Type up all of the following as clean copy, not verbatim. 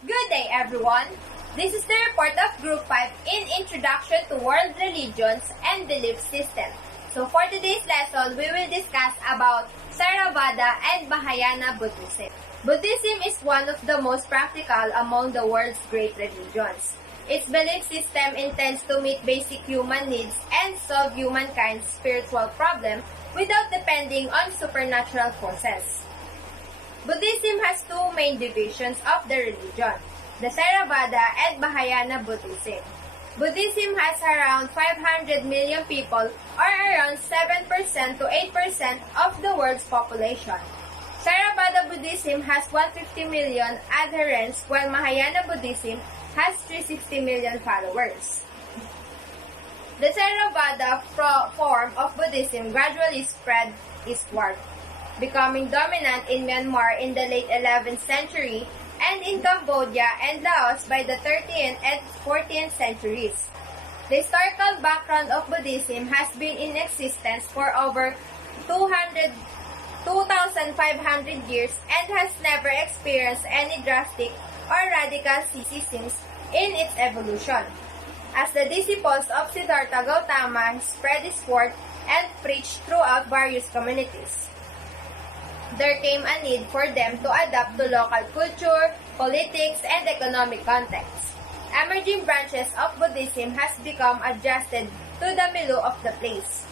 Good day, everyone. This is the report of Group 5 in Introduction to World Religions and Belief System. So for today's lesson, we will discuss about Theravada and Mahayana Buddhism. Buddhism is one of the most practical among the world's great religions. Its belief system intends to meet basic human needs and solve humankind's spiritual problem without depending on supernatural forces. Buddhism has two main divisions of the religion, the Theravada and Mahayana Buddhism. Buddhism has around 500 million people, or around 7% to 8% of the world's population. Theravada Buddhism has 150 million adherents, while Mahayana Buddhism has 360 million followers. The Theravada form of Buddhism gradually spread eastward, becoming dominant in Myanmar in the late 11th century and in Cambodia and Laos by the 13th and 14th centuries. The historical background of Buddhism has been in existence for over 2,500 years and has never experienced any drastic or radical schisms in its evolution. As the disciples of Siddhartha Gautama spread eastward and preached throughout various communities, there came a need for them to adapt to local culture, politics, and economic contexts. Emerging branches of Buddhism has become adjusted to the milieu of the place.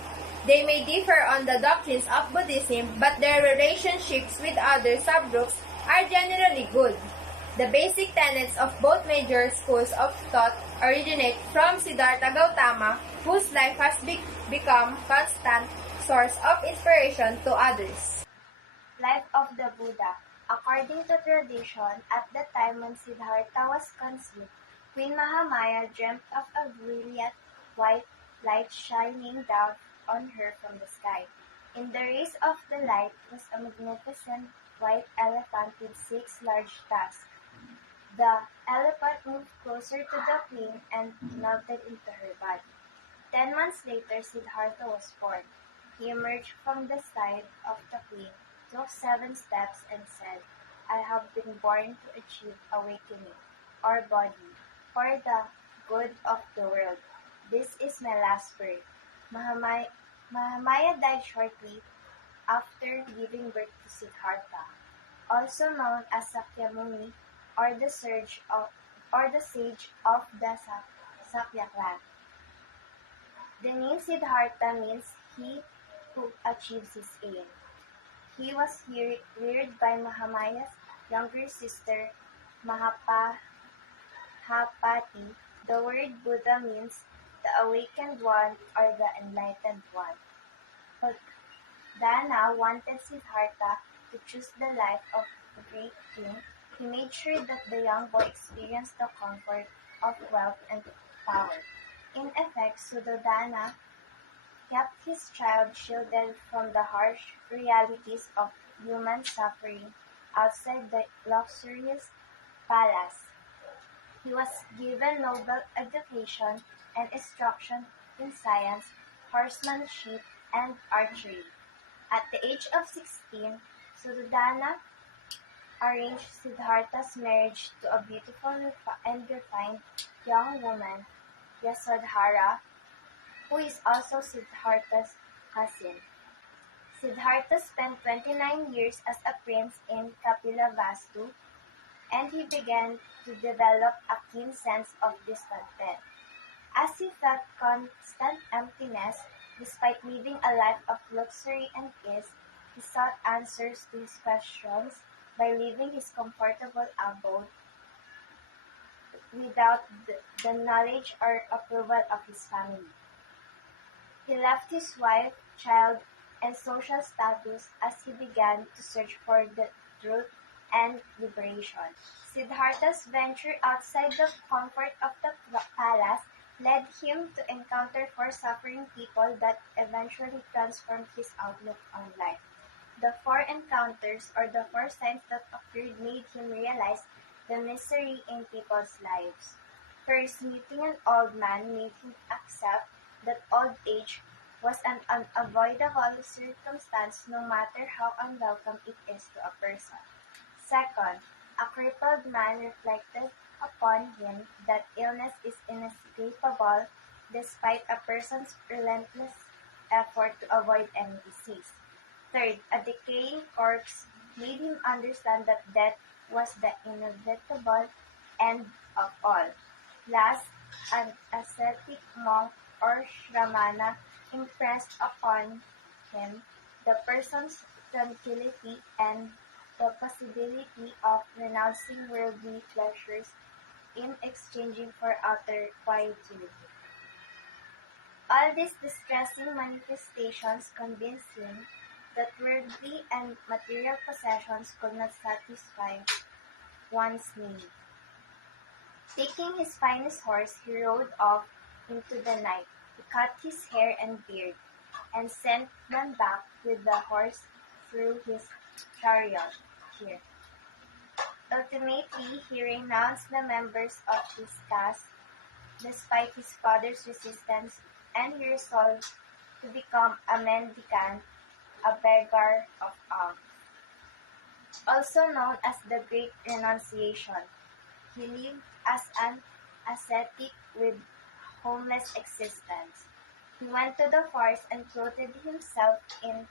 They may differ on the doctrines of Buddhism, but their relationships with other subgroups are generally good. The basic tenets of both major schools of thought originate from Siddhartha Gautama, whose life has become constant source of inspiration to others. Life of the Buddha. According to tradition, at the time when Siddhartha was conceived, Queen Mahamaya dreamt of a brilliant white light shining down on her from the sky. In the rays of the light was a magnificent white elephant with 6 large tusks. The elephant moved closer to the queen and melted into her body. 10 months later, Siddhartha was born. He emerged from the side of the queen, took 7 steps and said, "I have been born to achieve awakening, or body, for the good of the world. This is my last birth." Mahamaya died shortly after giving birth to Siddhartha, also known as Sakyamuni, or the sage of the Sakya clan. The name Siddhartha means he who achieves his aim. He was reared by Mahamaya's younger sister, Mahapati. The word Buddha means the awakened one or the enlightened one. But Dana wanted Siddhartha to choose the life of a great king. He made sure that the young boy experienced the comfort of wealth and power. In effect, Suddhodana kept his child shielded from the harsh realities of human suffering outside the luxurious palace. He was given noble education and instruction in science, horsemanship, and archery. At the age of 16, Suddhodana arranged Siddhartha's marriage to a beautiful and refined young woman, Yasodhara, who is also Siddhartha's cousin. Siddhartha spent 29 years as a prince in Kapilavastu, and he began to develop a keen sense of discontent. As he felt constant emptiness, despite living a life of luxury and ease, he sought answers to his questions by leaving his comfortable abode without the knowledge or approval of his family. He left his wife, child, and social status as he began to search for the truth and liberation. Siddhartha's venture outside the comfort of the palace led him to encounter 4 suffering people that eventually transformed his outlook on life. The 4 encounters, or the 4 signs that occurred, made him realize the misery in people's lives. First, meeting an old man made him accept that old age was an unavoidable circumstance no matter how unwelcome it is to a person. Second, A crippled man reflected upon him that illness is inescapable despite a person's relentless effort to avoid any disease. Third, a decaying corpse made him understand that death was the inevitable end of all. Last, an ascetic monk or shramana impressed upon him the person's tranquility and the possibility of renouncing worldly pleasures in exchanging for utter quietude. All these distressing manifestations convinced him that worldly and material possessions could not satisfy one's need. Taking his finest horse, he rode off into the night. He cut his hair and beard, and sent them back with the horse through his chariot. Here. Ultimately, he renounced the members of his caste despite his father's resistance, and he resolved to become a mendicant, a beggar of alms. Also known as the Great Renunciation, he lived as an ascetic with homeless existence. He went to the forest and clothed himself in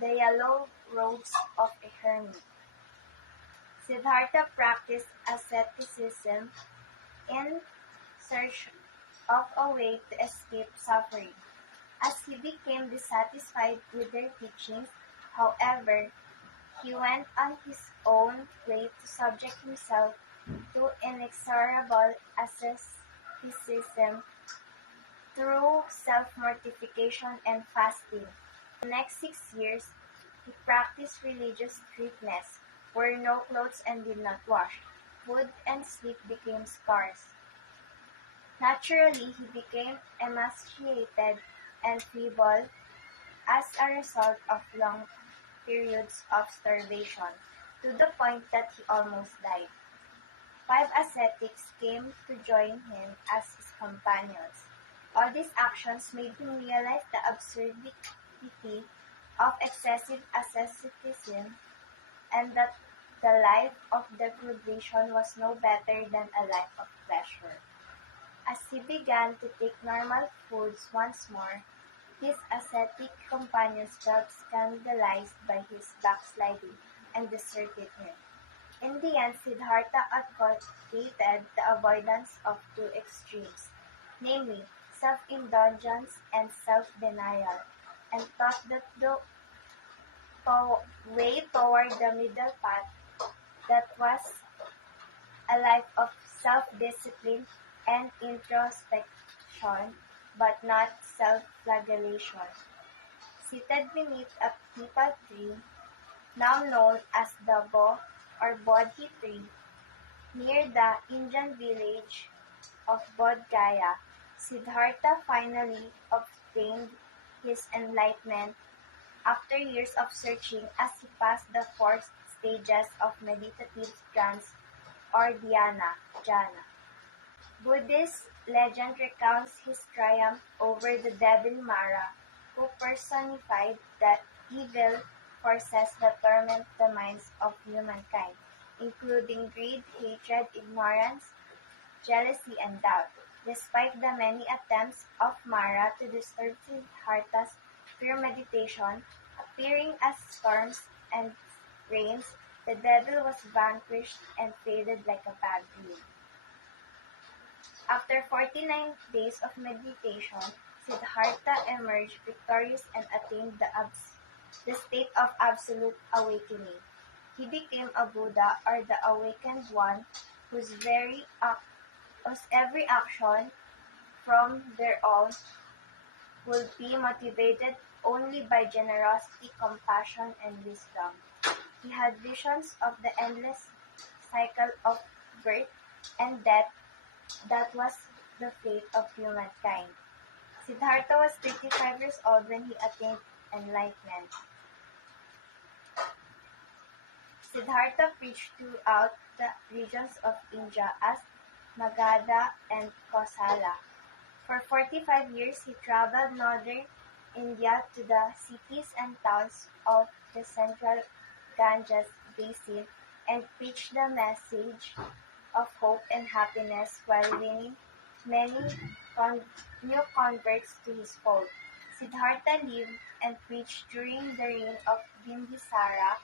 the yellow robes of a hermit. Siddhartha practiced asceticism in search of a way to escape suffering. As he became dissatisfied with their teachings, however, he went on his own way to subject himself to inexorable asceticism through self-mortification and fasting. The next 6 years, he practiced religious strictness, wore no clothes and did not wash. Food and sleep became scarce. Naturally, he became emaciated and feeble as a result of long periods of starvation, to the point that he almost died. 5 ascetics came to join him as his companions. All these actions made him realize the absurdity of excessive asceticism and that the life of deprivation was no better than a life of pleasure. As he began to take normal foods once more, his ascetic companions felt scandalized by his backsliding and deserted him. In the end, Siddhartha advocated the avoidance of 2 extremes, namely self-indulgence and self-denial, and taught that the way toward the middle path that was a life of self-discipline and introspection, but not self-flagellation. Seated beneath a peepal tree, now known as the Bodhi tree, near the Indian village of Bodh Gaya, Siddhartha finally obtained his enlightenment after years of searching as he passed the 4 stages of meditative trance or dhyana, jhana. Buddhist legend recounts his triumph over the devil Mara, who personified the evil forces that torment the minds of humankind, including greed, hatred, ignorance, jealousy, and doubt. Despite the many attempts of Mara to disturb Siddhartha's pure meditation, appearing as storms and rains, the devil was vanquished and faded like a bad dream. After 49 days of meditation, Siddhartha emerged victorious and attained the state of absolute awakening. He became a Buddha, or the awakened one, whose every action from there on will be motivated only by generosity, compassion, and wisdom. He had visions of the endless cycle of birth and death that was the fate of humankind. Siddhartha was 35 years old when he attained enlightenment. Siddhartha preached throughout the regions of India as Magadha and Kosala. For 45 years, he traveled northern India to the cities and towns of the central Ganges basin and preached the message of hope and happiness while winning many new converts to his fold. Siddhartha lived and preached during the reign of Bimbisara,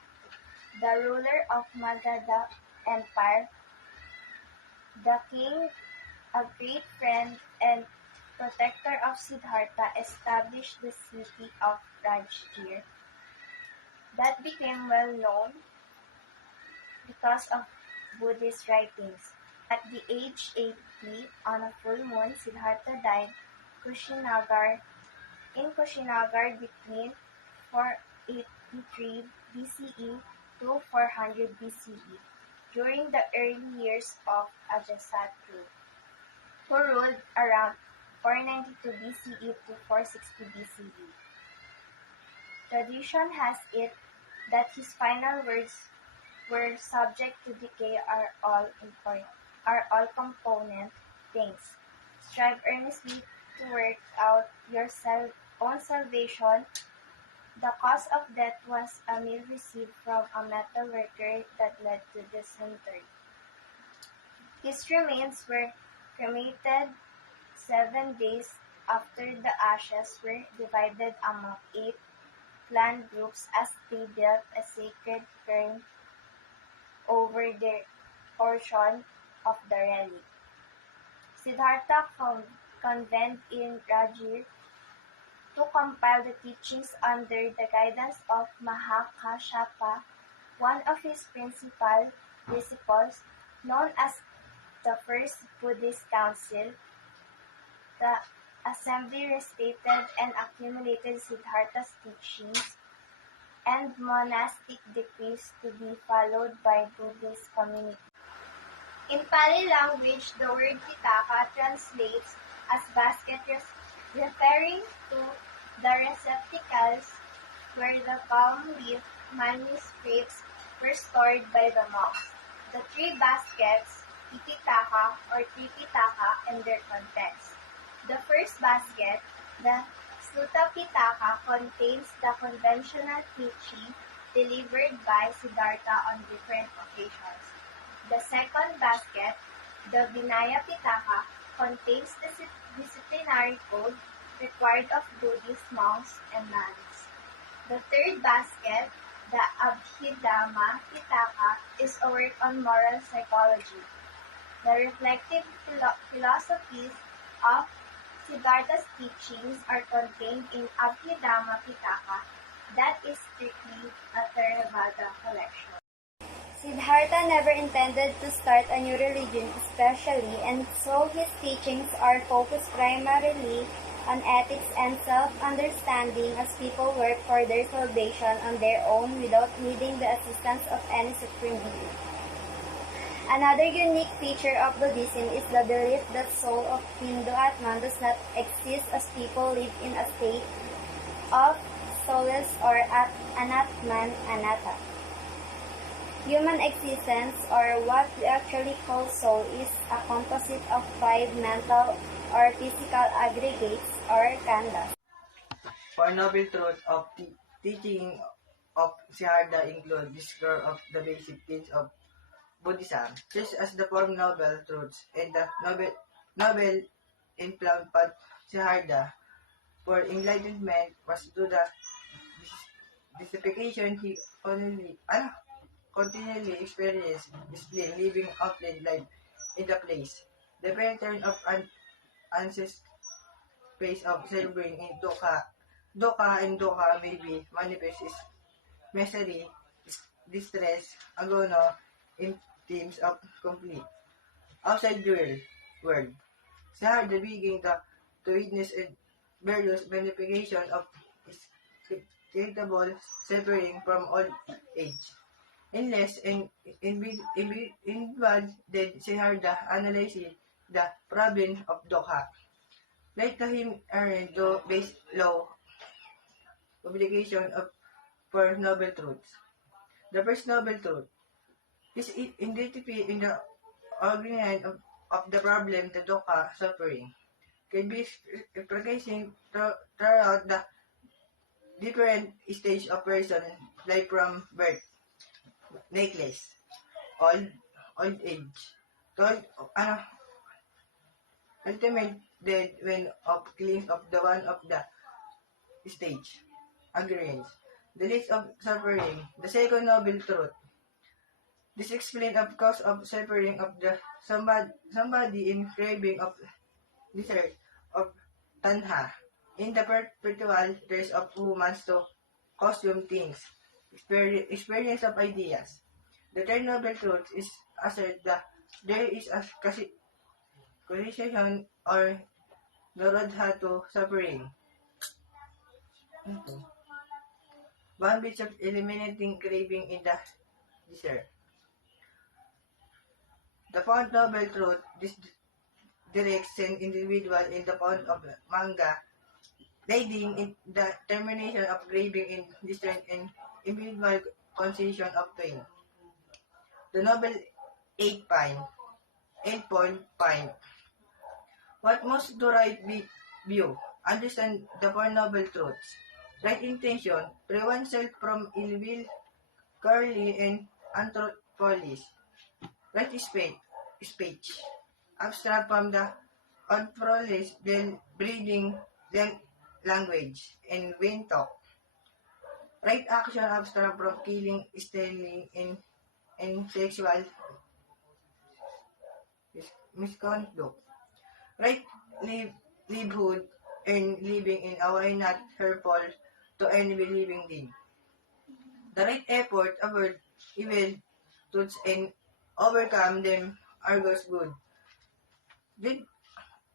the ruler of Magadha Empire. The king, a great friend and protector of Siddhartha, established the city of Rajgir that became well known because of Buddhist writings. At the age 80, on a full moon, Siddhartha died in Kushinagar between 483 BCE to 400 BCE, during the early years of Ajatasattu, who ruled around 492 BCE to 460 BCE. Tradition has it that his final words were subject to decay are all component things. Strive earnestly to work out your own salvation. The cause of death was a meal received from a metal worker that led to dysentery. His remains were cremated 7 days after the ashes were divided among 8 clan groups as they built a sacred cairn over their portion of the relic. Siddhartha convened in Rajgir to compile the teachings under the guidance of Mahakashapa, one of his principal disciples, known as the First Buddhist Council. The assembly restated and accumulated Siddhartha's teachings and monastic decrees to be followed by Buddhist community. In Pali language, the word pitaka translates as basket, referring to the receptacles where the palm leaf manuscripts were stored by the monks. The 3 baskets, Tipitaka or Tripitaka, and their contents. The first basket, the Sutta Pitaka, contains the conventional teaching delivered by Siddhartha on different occasions. The second basket, the Vinaya Pitaka, contains the disciplinary code required of Buddhist monks and nuns. The third basket, the Abhidhamma Pitaka, is a work on moral psychology. The reflective philosophies of Siddhartha's teachings are contained in Abhidhamma Pitaka, that is strictly a Theravada collection. Siddhartha never intended to start a new religion especially, and so his teachings are focused primarily on ethics and self-understanding as people work for their salvation on their own without needing the assistance of any supreme being. Another unique feature of Buddhism is the belief that soul of Hindu Atman does not exist as people live in a state of soulless or anatman anatta. Human existence, or what we actually call soul, is a composite of 5 mental or physical aggregates or khandhas. Four noble truths of the teaching of Siddhartha include discourse of the basic themes of Buddhism, such as the Four Noble Truths and the Noble Implanted Siddhartha. For enlightenment was to the dissipation he continually experienced, displaying living outline life in the place. The pattern of an ancestral phase of serving in dukkha. Dukkha and dukkha may be manifest as misery, distress, agono, in themes of complete outside the world. Siddhartha began to witness various manifestations of irritable suffering from old age. Unless involved, then Siddhartha analyzed the problem of dukkha. Like to him earned the base law publication of Four Noble Truths. The first noble truth is identified in the origin of the problem, the dukkha suffering, can be progressing throughout the different stage of person life from birth, necklace, old old age. Told ultimate dead when of cleans of the one of the stage. Agreements. The list of suffering. The second noble truth. This explains of cause of suffering of the somebody in craving of desert of tanha. In the perpetual race of humans to costume things. Experience of ideas. The third noble truth is assert that there is a causation or narodha to suffering. One bit of eliminating craving in the desert. The fourth noble truth this directs an individual in the form of manga, leading in the termination of craving in desert and individual concession of pain. The noble eight point pine. What must the right view? Understand the four noble truths. Right intention, free oneself from ill will, curly and untruthfulness. Right speech. Abstract from the unfrolish, then breeding, then language, and vain talk. Right action abstract from killing, stealing, and sexual misconduct. Right livelihood and living in a way not hurtful to any living being. The right effort avoid evil truths and overcome them are God's good. Did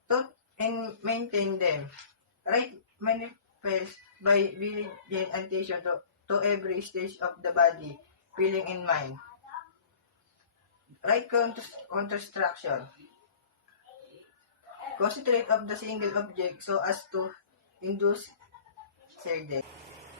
thought and maintain them. Right manifest by diligent attention to every stage of the body, feeling and mind. Right construction. Concentrate of the single object so as to induce certain.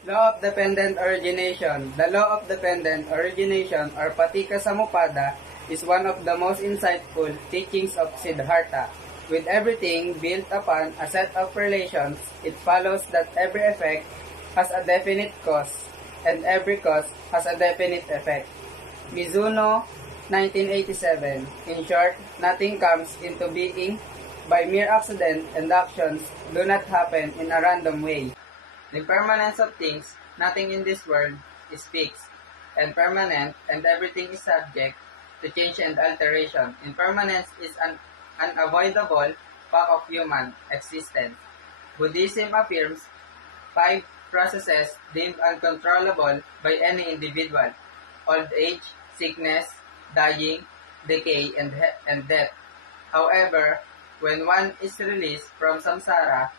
Law of Dependent Origination. The law of dependent origination or Patika Samuppada is one of the most insightful teachings of Siddhartha. With everything built upon a set of relations, it follows that every effect has a definite cause, and every cause has a definite effect. Mizuno, 1987. In short, nothing comes into being by mere accident, and actions do not happen in a random way. The impermanence of things, nothing in this world is fixed and permanent, and everything is subject to change and alteration. Impermanence is an unavoidable fact of human existence. Buddhism affirms 5 processes deemed uncontrollable by any individual: old age, sickness, dying, decay, and death. However, when one is released from samsara,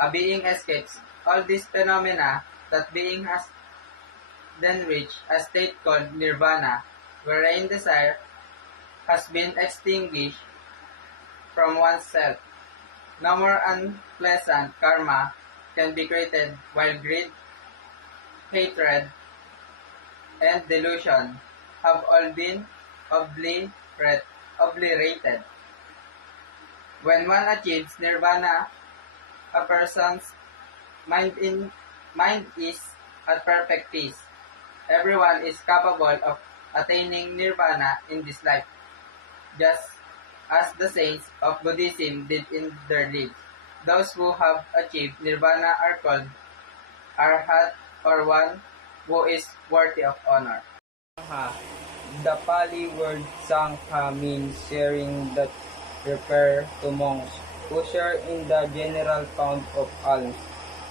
a being escapes all these phenomena. That being has then reached a state called nirvana, wherein desire has been extinguished from oneself. No more unpleasant karma can be created, while greed, hatred, and delusion have all been obliterated. When one achieves nirvana, a person's mind is at perfect peace. Everyone is capable of attaining nirvana in this life, just as the saints of Buddhism did in their lives. Those who have achieved nirvana are called arhat, or one who is worthy of honor. The Pali word Sangha means sharing that refer to monks who share in the general fund of alms,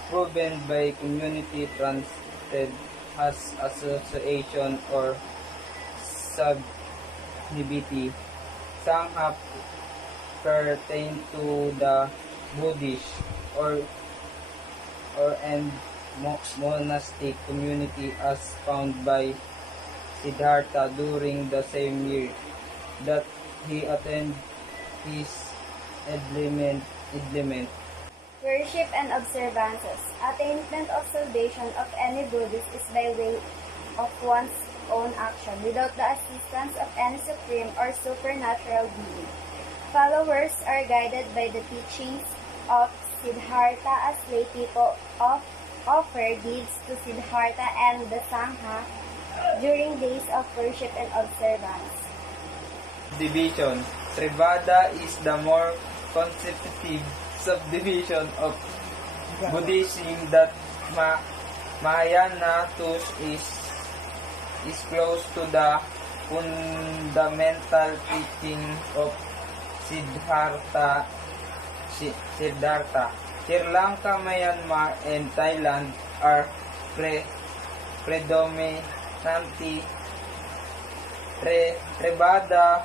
proven by community translated as association or subnibity. Sangha pertain to the Buddhist or and monastic community as found by Siddhartha during the same year that he attended his enlightenment. Worship and observances. Attainment of salvation of any Buddhist is by way of one's own action, without the assistance of any supreme or supernatural being. Followers are guided by the teachings of Siddhartha as lay people offer deeds to Siddhartha and the Sangha during days of worship and observance. division. Theravada is the more constitutive subdivision of Buddhism that Mahayana thus is close to the fundamental teaching of Siddhartha. Sri Lanka, Myanmar, and Thailand are predominantly Theravada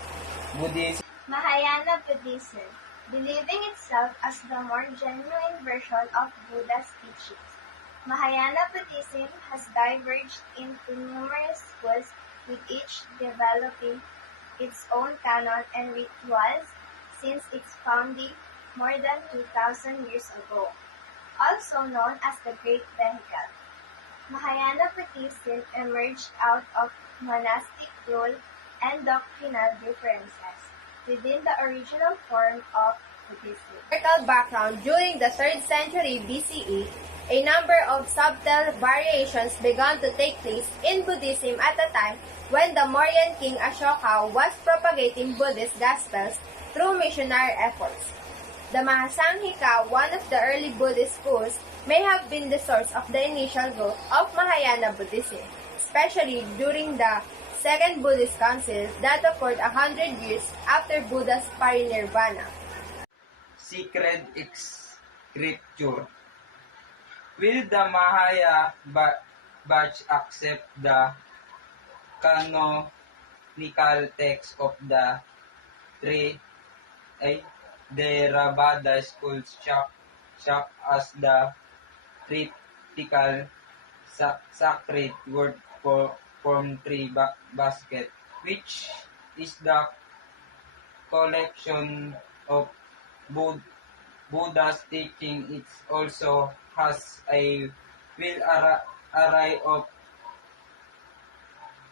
Buddhism. Mahayana Buddhism, believing itself as the more genuine version of Buddha's teachings. Mahayana Buddhism has diverged into numerous schools, with each developing its own canon and rituals since its founding more than 2,000 years ago, also known as the Great Vehicle. Mahayana Buddhism emerged out of monastic rule and doctrinal differences within the original form of Buddhism. Historical background: during the 3rd century BCE, a number of subtle variations began to take place in Buddhism at a time when the Mauryan king Ashoka was propagating Buddhist gospels through missionary efforts. The Mahasanghika, one of the early Buddhist schools, may have been the source of the initial growth of Mahayana Buddhism, especially during the Second Buddhist Council that occurred 100 years after Buddha's parinirvana. Sacred Scripture. Will the Mahaya batch accept the canonical text of the Theravada schools shop as the critical sacred word from tree basket, which is the collection of Buddha's teaching. It also has a array of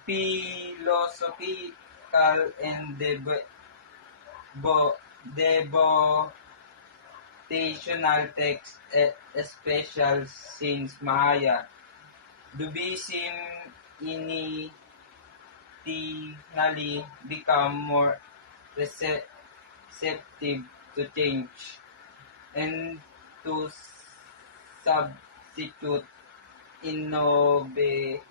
philosophical and devotional texts, especially since Mahaya Buddhism initially become more receptive to change and to substitute innovation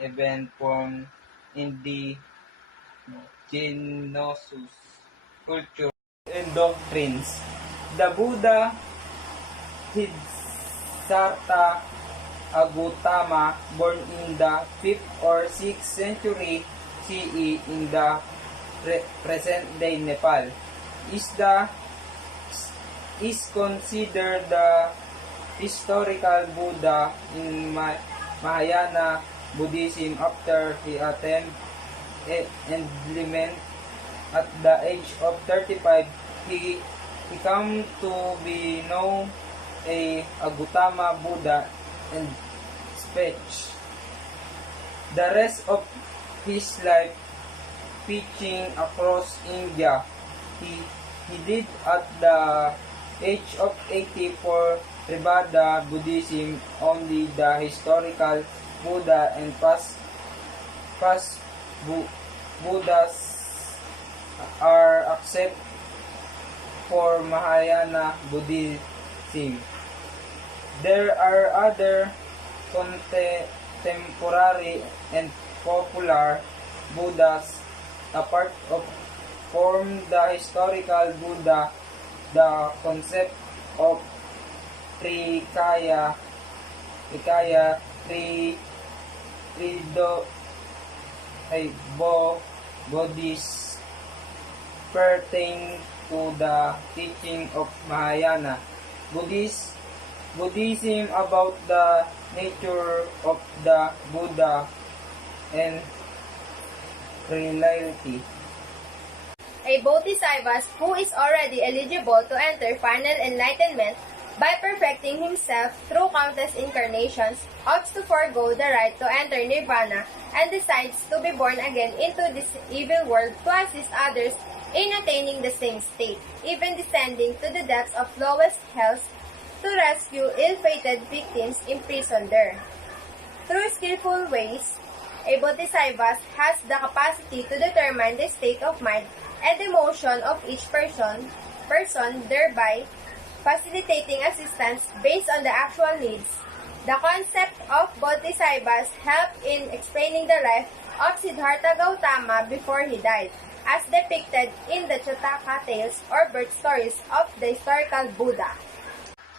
event form indigenous culture and doctrines. The Buddha Siddhartha Gautama, born in the 5th or 6th century CE in the present-day Nepal, is considered the historical Buddha in Mahayana Buddhism after he attained enlightenment at the age of 35. He came to be known as Gautama Buddha and speech. The rest of his life preaching across India. He did at the age of 84. Theravada Buddhism, only the historical Buddha and past Buddhas are accepted for Mahayana Buddhism. There are other contemporary and popular Buddhas apart of form the historical Buddha. The concept of Trikaya, Bodhis pertain to the teaching of Mahayana Buddhism about the nature of the Buddha and reality. A bodhisattva who is already eligible to enter final enlightenment by perfecting himself through countless incarnations, opts to forego the right to enter nirvana and decides to be born again into this evil world to assist others in attaining the same state, even descending to the depths of lowest hells to rescue ill-fated victims imprisoned there. Through skillful ways, a bodhisattva has the capacity to determine the state of mind and emotion of each person, thereby facilitating assistance based on the actual needs. The concept of bodhisattvas helped in explaining the life of Siddhartha Gautama before he died, as depicted in the Chataka tales or birth stories of the historical Buddha.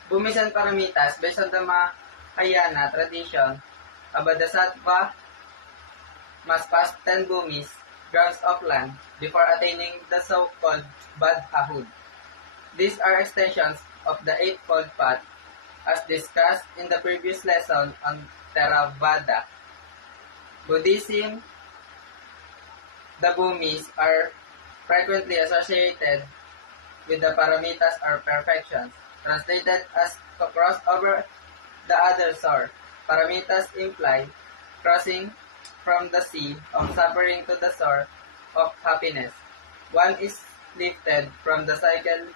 Bumis and paramitas, based on the Mahayana tradition, a bodhisattva must pass 10 bumis, grounds of land, before attaining the so-called Buddhahood. These are extensions of the Eightfold Path, as discussed in the previous lesson on Theravada. Buddhism, the bumis are frequently associated with the paramitas or perfections, translated as to cross over the other shore. Paramitas imply crossing from the sea of suffering to the shore of happiness. One is lifted from the cycle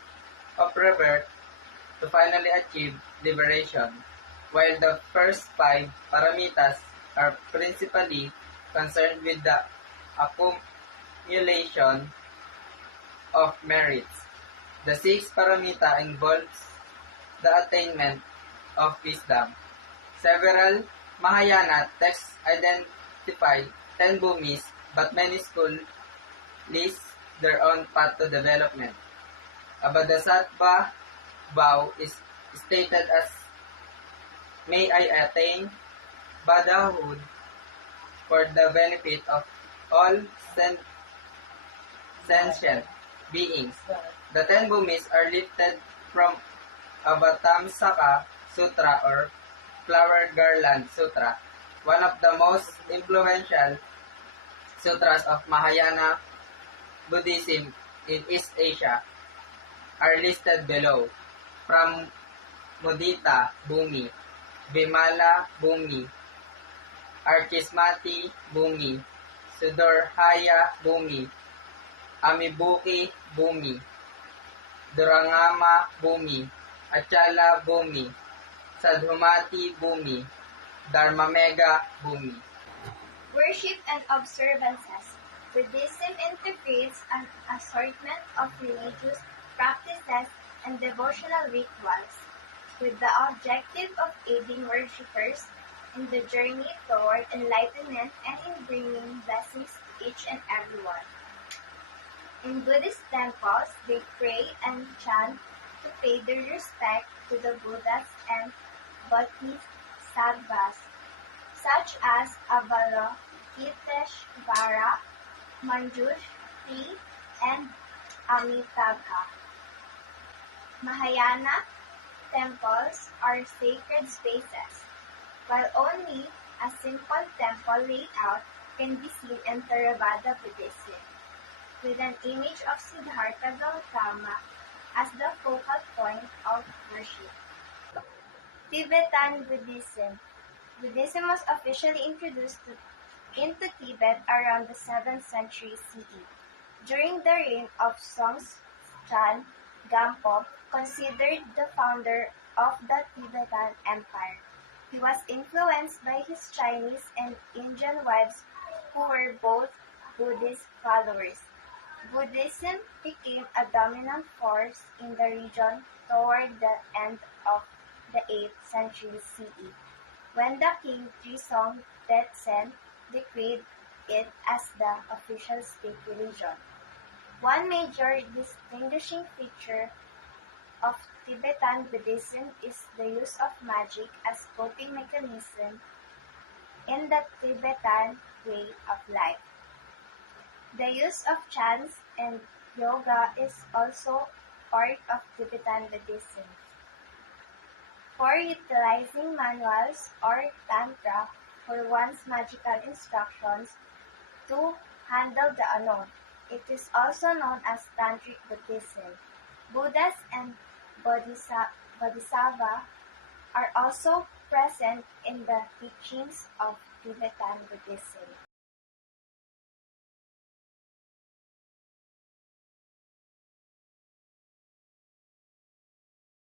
of rebirth to finally achieve liberation, while the first 5 paramitas are principally concerned with the accumulation of merits. The 6th paramita involves the attainment of wisdom. Several Mahayana texts identify 10 bumis, but many schools list their own path to development. A bodhisattva vow is stated as, "May I attain Buddhahood for the benefit of all sentient beings." The 10 bumis are lifted from Avatamsaka Sutra or Flower Garland Sutra, one of the most influential sutras of Mahayana Buddhism in East Asia, are listed below. From Mudita Bhumi, Vimala Bhumi, Archismati Bhumi, Sudorhaya Bhumi, Amibuki Bhumi, Durangama Bhumi, Achala Bhumi, Sadhumati Bhumi, Dharmamega Bhumi. Worship and observances. Buddhism integrates an assortment of religious practices and devotional rituals, with the objective of aiding worshippers in the journey toward enlightenment and in bringing blessings to each and everyone. In Buddhist temples, they pray and chant to pay their respect to the Buddhas and Bodhisattvas, such as Avalokiteshvara, Manjushri, and Amitabha. Mahayana temples are sacred spaces, while only a simple temple layout can be seen in Theravada Buddhism, with an image of Siddhartha Gautama as the focal point of worship. Tibetan Buddhism. Buddhism was officially introduced into Tibet around the 7th century CE, during the reign of Songtsen Gampo, considered the founder of the Tibetan Empire. He was influenced by his Chinese and Indian wives who were both Buddhist followers. Buddhism became a dominant force in the region toward the end of the 8th century CE, when the king Trisong Detsen decreed it as the official state religion. One major distinguishing feature of Tibetan Buddhism is the use of magic as coping mechanism in the Tibetan way of life. The use of chants and yoga is also part of Tibetan Buddhism. For utilizing manuals or tantra for one's magical instructions to handle the unknown. It is also known as Tantric Buddhism. Buddhas and Bodhisattva are also present in the teachings of Tibetan Buddhism.